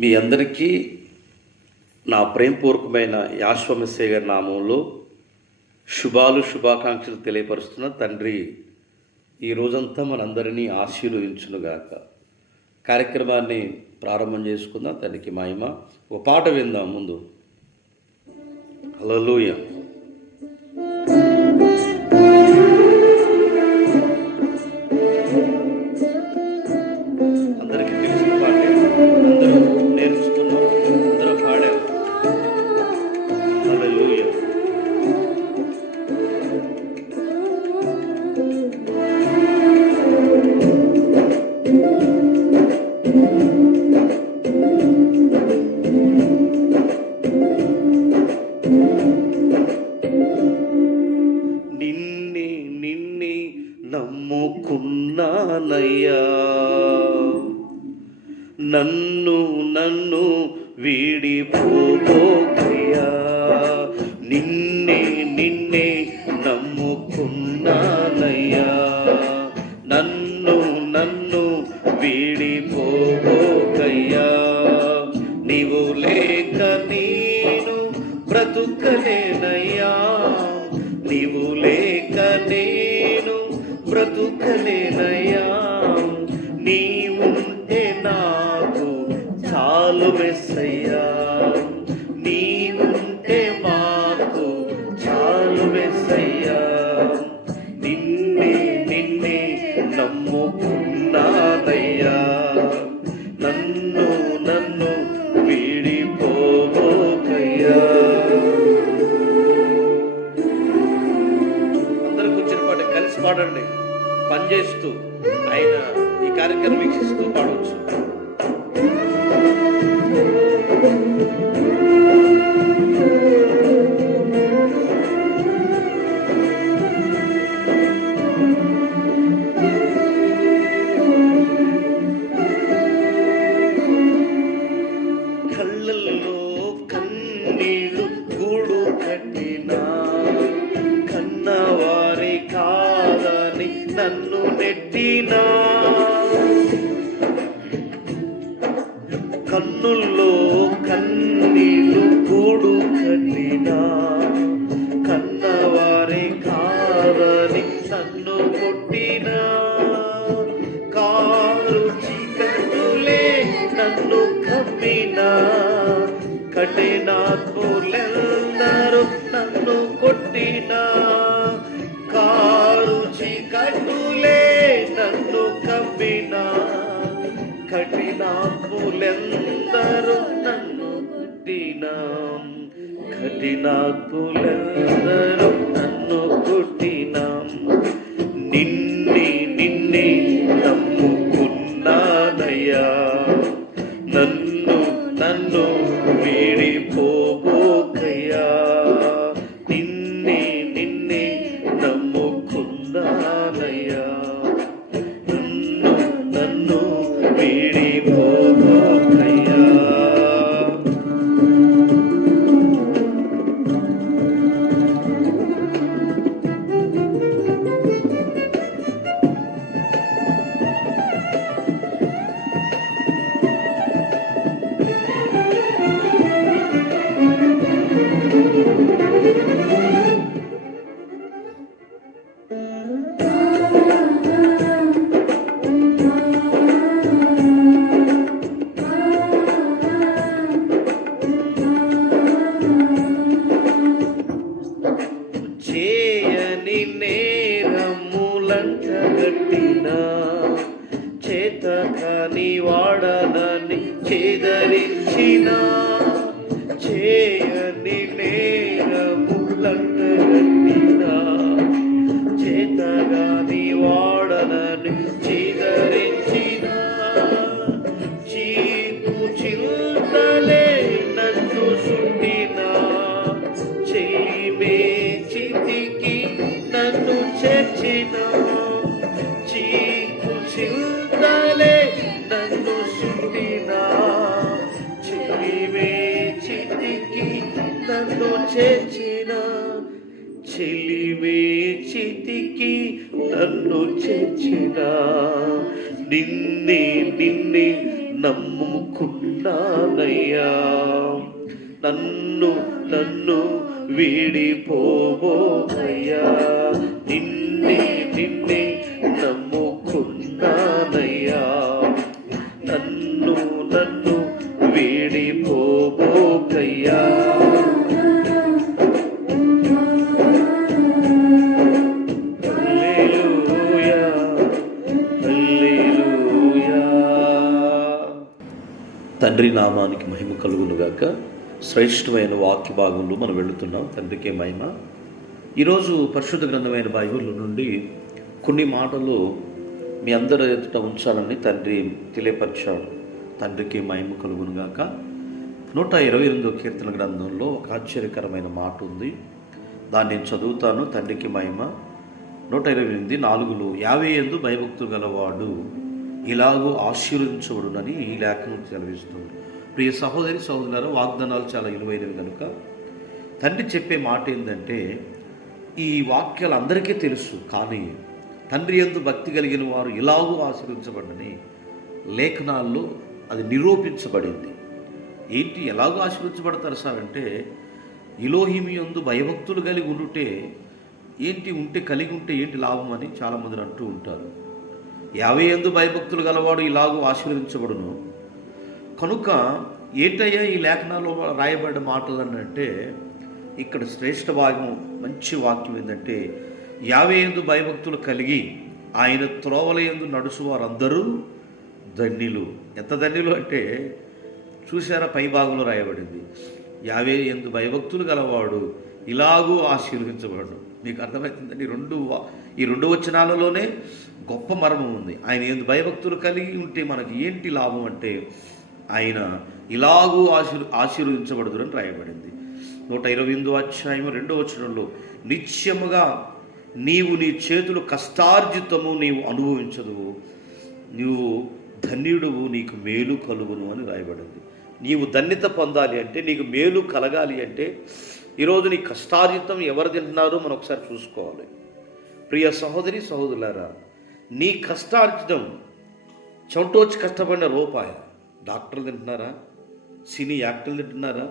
మీ అందరికీ నా ప్రేమపూర్వకమైన యాశ్వ మెస్సీ గారి నామంలో శుభాకాంక్షలు తెలియపరుస్తున్న తండ్రి ఈ రోజంతా మనందరినీ ఆశీర్వదించునుగాక. కార్యక్రమాన్ని ప్రారంభం చేసుకుందాం. తండ్రికి మహిమ. ఒక పాట విందాం ముందు. హల్లెలూయా. అందరికీ తెలిసిన పాటే, అందరూ నేర్చుకున్నాం, అందరూ పాడారు. హల్లెలూయా. నిన్నే నమ్ముకున్నానయ్యా, నన్ను వీడిపోబోకయ్యా. నిన్నే నమ్ముకున్నానయ్యా, నన్ను వీడిపోబోకయ్యా. నీవు లేక నేను బ్రతుకలేనయ్యా, నీవు లేక నేను బ్రతుకలేనయ్యా. నీవుంటే నాకు చాలు మెస్సయ్యా, నీవుంటే మాకు చాలు మెస్సయ్యా. నిన్నే నమ్ముకున్నానయ్యా, నన్ను వీడిపోబోకయ్యా. అందరూ కూర్చొని పాట కలిసి పాడండి. పనిచేస్తూ ఆయన ఈ కార్యక్రమం వీక్షిస్తూ పాడవచ్చు. కళ్ళల్లో కన్నీళ్ళు గూడు కట్టినా, కన్నవారి కాదని నన్ను నెట్టినా, కన్నుల్లో కన్నీళ్ళు గూడు కట్టినా, కన్నవారి కాదని నన్ను కొట్టినా, కారు చీకటులే నన్ను కమ్మినా, కఠినాత్ములెందరూ నన్ను కొట్టినా, కారు చీకటులే నన్ను కమ్మినా, కఠినాత్ములెందరూ నన్ను కొట్టినా, కఠినాత్ములెందరూ నన్ను కొట్టినా. నిన్నే నమ్ముకున్నానయ్యా, నన్ను వీడిపోబోకయ్యా. నిన్నే నమ్ముకున్నానయ్యా, నన్ను వీడిపోబోకయ్యా. చేయని నేరములంటగట్టినా, చేతకాని వాడనని చేదరించిన, చేయని నేరములంటగట్టినా, చేతగాని వాడనని చేదరించిన, చీకు చింతలే నన్ను సుట్టినా, చెయ్యిమే చితికి నన్ను చేర్చిన, చీకు చింతలే నన్ను సుట్టినా, చెయ్యిమే చితికి నన్ను చేర్చిన, చెలిమే చితికి నన్ను చేర్చిన. నిన్నే నిన్నే నమ్ముకున్నానయ్యా. నన్ను నన్ను వీడిపోబోకయ్యా. నిన్నే నిన్నే నమ్ముకున్నానయ్యా. నన్ను నన్ను వీడిపోబోకయ్యా. హల్లెలూయా హల్లెలూయా. తండ్రి నామానికి మహిమ కలుగునుగాక. శ్రేష్టమైన వాక్య భాగంలో మనం వెళుతున్నాం. తండ్రికే మహిమ. ఈరోజు పరిశుద్ధ గ్రంథమైన బైబిల్ నుండి కొన్ని మాటలు మీ అందరి ఎదుట ఉంచాలని తండ్రి తెలియపరిచాడు. తండ్రికి మహిమ కలుగునుగాక. 128వ కీర్తన గ్రంథంలో ఒక ఆశ్చర్యకరమైన మాట ఉంది. దాన్ని నేను చదువుతాను. తండ్రికి మహిమ. 128:4 యావే యందు భయభక్తులు గలవాడు ఇలాగూ ఆశీర్వదించబడునని ఈ లేఖనం సెలవిస్తుంది. ప్రియ సహోదరి సహోదరులారా, వాగ్దానాలు చాలా విలువైనవి కనుక తండ్రి చెప్పే మాట ఏంటంటే, ఈ వాక్యాలు అందరికీ తెలుసు, కానీ తండ్రి యందు భక్తి కలిగిన వారు ఇలాగూ ఆశీర్వదించబడని లేఖనాల్లో అది నిరూపించబడింది. ఏంటి, ఎలాగో ఆశీర్వదించబడతారు సార్ అంటే, ఎలోహిము యందు భయభక్తులు కలిగి ఉంటే ఏంటి, కలిగి ఉంటే ఏంటి లాభం అని చాలామంది అంటూ ఉంటారు. యావే యందు భయభక్తులు గలవాడు ఇలాగూ ఆశీర్వదించబడును. కనుక ఏంటయ్యా ఈ లేఖనాల్లో రాయబడ్డ మాటలు అంటే, ఇక్కడ శ్రేష్ఠ భాగం, మంచి వాక్యం ఏంటంటే, యావే యందు భయభక్తులు కలిగి ఆయన త్రోవల యందు నడుచు వారందరూ ధన్యులు. ఎంత ధన్యులు అంటే, చూసారా, పై భాగంలో రాయబడింది, యావే యందు భయభక్తులు గలవాడు ఇలాగూ ఆశీర్వదించబడు. మీకు అర్థమవుతుందండి. ఈ రెండు వచనాలలోనే గొప్ప మర్మం ఉంది. ఆయన యందు భయభక్తులు కలిగి ఉంటే మనకి ఏంటి లాభం అంటే, ఆయన ఇలాగూ ఆశీర్వదించబడదు అని రాయబడింది. 128వ అధ్యాయం 2వ వచనంలో, నిత్యముగా నీవు నీ చేతులు కష్టార్జితము నీవు అనుభవించదువు, నీవు ధన్యుడువు, నీకు మేలు కలుగును అని రాయబడింది. నీవు ధన్యత పొందాలి అంటే, నీకు మేలు కలగాలి అంటే, ఈరోజు నీ కష్టార్జితం ఎవరు తింటున్నారో మనం ఒకసారి చూసుకోవాలి. ప్రియ సహోదరి సహోదరులారా, నీ కష్టార్జితం చెమటోచ్చి కష్టపడిన రూపాయి డాక్టర్లు తింటున్నారా? సినీ యాక్టర్లు తింటున్నారా?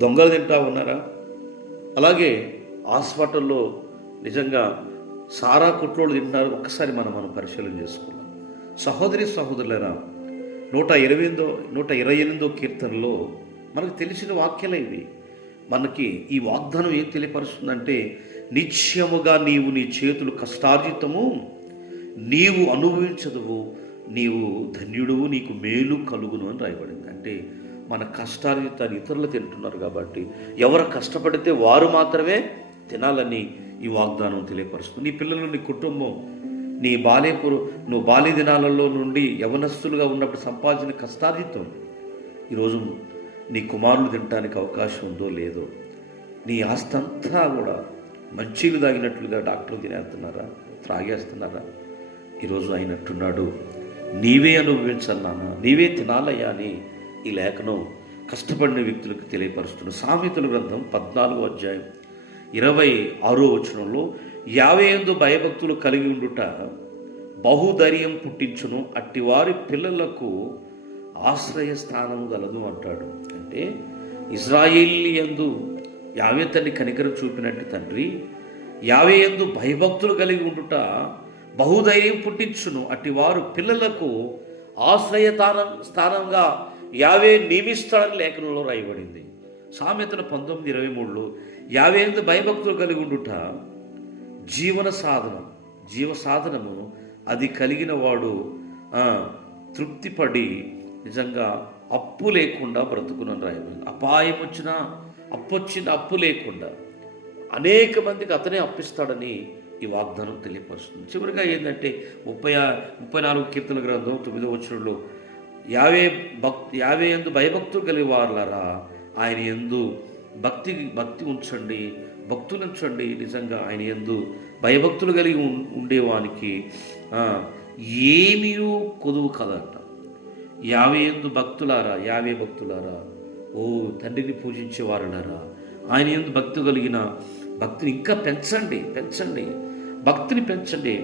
దొంగలు తింటా ఉన్నారా? అలాగే హాస్పిటల్లో నిజంగా సారా కుట్లోళ్ళు తింటున్నారు. ఒక్కసారి మనం పరిశీలన చేసుకున్నాం. సహోదరి సహోదరులారా, 128వ కీర్తనలో మనకు తెలిసిన వాక్యాలే ఇవి. మనకి ఈ వాగ్దానం ఏం తెలియపరుస్తుందంటే, నిత్యముగా నీవు నీ చేతులు కష్టార్జితము నీవు అనుభవించదువు, నీవు ధన్యుడువు, నీకు మేలు కలుగును అని రాయబడింది. అంటే మన కష్టార్జితాన్ని ఇతరులు తింటున్నారు కాబట్టి ఎవరు కష్టపడితే వారు మాత్రమే తినాలని ఈ వాగ్దానం తెలియపరుస్తుంది. నీ పిల్లలు, నీ కుటుంబం, నీ నువ్వు బాల్య దినాలలో నుండి యవనస్తులుగా ఉన్నప్పుడు సంపాదించిన కష్టార్జితం ఈరోజు నీ కుమారులు తినడానికి అవకాశం ఉందో లేదో. నీ ఆస్తి అంతా కూడా మంచిగా తాగినట్లుగా డాక్టర్లు తినేస్తున్నారా, త్రాగేస్తున్నారా? ఈరోజు అయినట్టున్నాడు, నీవే అనుభవించాలి నాన్న, నీవే తినాలయ్యా అని ఈ లేఖనం కష్టపడిన వ్యక్తులకు తెలియపరుస్తున్న సామెతల గ్రంథం 14వ అధ్యాయం 26వ వచనంలో, యావే యందు భయభక్తులు కలిగి ఉండుట బహుధైర్యం పుట్టించును, అట్టివారి పిల్లలకు ఆశ్రయ స్థానం గలదు అంటాడు. అంటే ఇజ్రాయేలీ యందు యావే తండ్రి కనికరం చూపినట్టు తండ్రి యావే యందు భయభక్తులు కలిగి ఉండుట బహుధైర్యం పుట్టించును, అట్టివారు పిల్లలకు ఆశ్రయ స్థానంగా యావే నియమిస్తాడని లేఖనంలో రాయబడింది. సామెతలు 19:23లో యావే యందు భయభక్తులు కలిగి ఉండుట జీవ సాధనము, అది కలిగిన వాడు తృప్తిపడి నిజంగా అప్పు లేకుండా బ్రతుకునని రాయబడింది. అపాయం వచ్చినా అప్పు లేకుండా అనేక మందికి అతనే అప్పిస్తాడని ఈ వాగ్దానం తెలియపరుస్తుంది. చివరిగా ఏంటంటే 34వ కీర్తన గ్రంథం 9వ వచనంలో, యావే యందు భయభక్తులు కలిగి వారులారా ఆయన యందు భక్తి ఉంచండి, భక్తులు ఉంచండి. నిజంగా ఆయన యందు భయభక్తులు కలిగి ఉండేవానికి ఏమీ కొదువు కదంట. యావే యందు భక్తులారా, యావే భక్తులారా, ఓ తండ్రిని పూజించే వారులారా, ఆయన యందు భక్తిని ఇంకా పెంచండి, భక్తిని పెంచండి.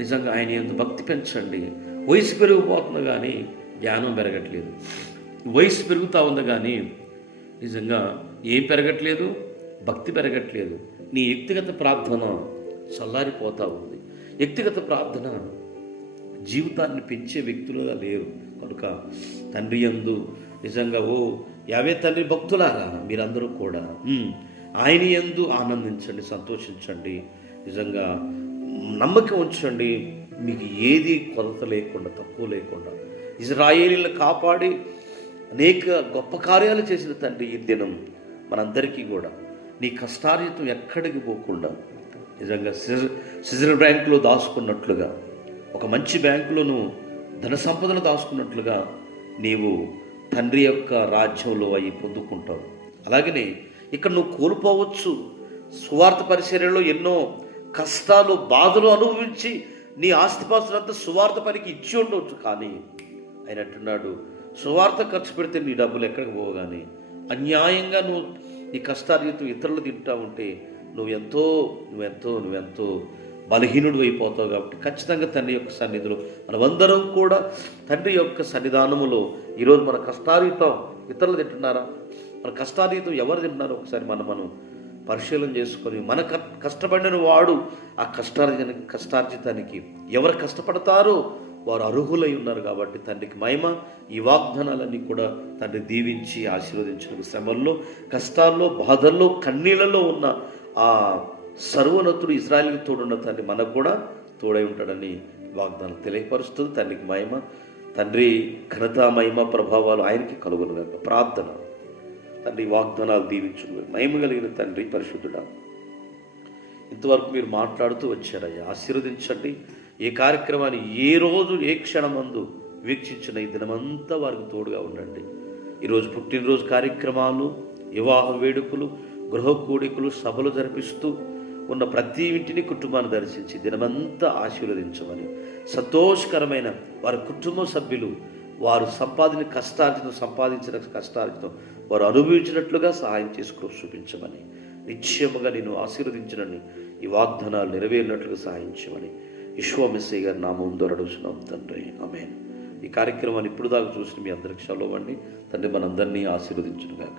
నిజంగా ఆయన యందు భక్తి పెంచండి. వయసు పెరిగిపోతుంది కానీ జ్ఞానం పెరగట్లేదు. వయసు పెరుగుతూ ఉంది కానీ నిజంగా ఏం పెరగట్లేదు, భక్తి పెరగట్లేదు. నీ వ్యక్తిగత ప్రార్థన చల్లారిపోతూ ఉంది. వ్యక్తిగత ప్రార్థన జీవితాన్ని పెంచే వ్యక్తులుగా లేరు. కనుక తండ్రి యందు నిజంగా యావే తండ్రి భక్తులారా మీరందరూ కూడా ఆయన యందు ఆనందించండి, సంతోషించండి, నిజంగా నమ్మకం ఉంచండి. మీకు ఏది కొరత లేకుండా, తక్కువ లేకుండా ఇజ్రాయేలీలను కాపాడి అనేక గొప్ప కార్యాలు చేసిన తండ్రి ఈ దినం మనందరికీ కూడా నీ కష్టార్జితం ఎక్కడికి పోకుండా నిజంగా సిజర్ బ్యాంకులో దాచుకున్నట్లుగా, ఒక మంచి బ్యాంకులో నువ్వు ధన సంపదను దాచుకున్నట్లుగా నీవు తండ్రి యొక్క రాజ్యంలో అవి పొందుకుంటావు. అలాగనే ఇక్కడ నువ్వు కోల్పోవచ్చు. సువార్త పరిచర్యలో ఎన్నో కష్టాలు, బాధలు అనుభవించి నీ ఆస్తిపాస్తులంతా సువార్త పనికి ఇచ్చి ఉండవచ్చు. కానీ ఆయన అంటున్నాడు, సువార్త ఖర్చు పెడితే నీ డబ్బులు ఎక్కడికి పోవు, కానీ అన్యాయంగా నువ్వు నీ కష్టార్జితం ఇతరులు తింటా ఉంటే నువ్వెంతో బలహీనుడు అయిపోతావు. కాబట్టి ఖచ్చితంగా తండ్రి యొక్క సన్నిధిలో మనమందరం కూడా తండ్రి యొక్క సన్నిధానములో ఈరోజు మన కష్టార్జితం ఇతరులు తింటున్నారా, మన కష్టార్జితం ఎవరు తింటున్నారో ఒకసారి మనం పరిశీలన చేసుకొని, మన కష్టపడిన వాడు ఆ కష్టార్జితానికి ఎవరు కష్టపడతారో వారు అర్హులై ఉన్నారు. కాబట్టి తండ్రికి మహిమ. ఈ వాగ్దానాలన్నీ కూడా తండ్రి దీవించి ఆశీర్వదించిన శ్రమల్లో, కష్టాల్లో, బాధల్లో, కన్నీళ్లలో ఉన్న ఆ సర్వోన్నతుడు ఇజ్రాయేలుకు తోడున్న తండ్రి మనకు కూడా తోడై ఉంటాడని వాగ్దానం తెలియపరుస్తుంది. తండ్రికి మహిమ. తండ్రి ఘనత, మహిమ, ప్రభావాలు ఆయనకి కలుగును. ప్రార్థన. తండ్రి వాగ్దానాలు దీవించు. మహిమ కలిగిన తండ్రి పరిశుద్ధుడా, ఇంతవరకు మీరు మాట్లాడుతూ వచ్చారయ్యా, ఆశీర్వదించండి. ఏ కార్యక్రమాన్ని ఏ రోజు ఏ క్షణమందు వీక్షించిన ఈ దినమంతా వారికి తోడుగా ఉండండి. ఈరోజు పుట్టినరోజు కార్యక్రమాలు, వివాహ వేడుకలు, గృహ కూడికలు, సభలు జరిపిస్తూ ఉన్న ప్రతి ఇంటిని, కుటుంబాన్ని దర్శించి దినమంతా ఆశీర్వదించమని, సంతోషకరమైన వారి కుటుంబ సభ్యులు వారు సంపాదించిన కష్టార్జితం వారు అనుభవించినట్లుగా సహాయం చేసుకో చూపించమని, నిశ్చయముగా నేను ఆశీర్వదించనని, ఈ వాగ్దానాలు నెరవేరినట్లుగా సహాయించమని యెహోవా మెస్సీయ గారి నామం ద్వారా అడుగుతున్నాం తండ్రి, ఆమేన్. ఈ కార్యక్రమాన్ని ఇప్పుడు దాకా చూసిన మీ అందరికి క్షలోవండి. తండ్రి మనందరినీ ఆశీర్వదించును గాక.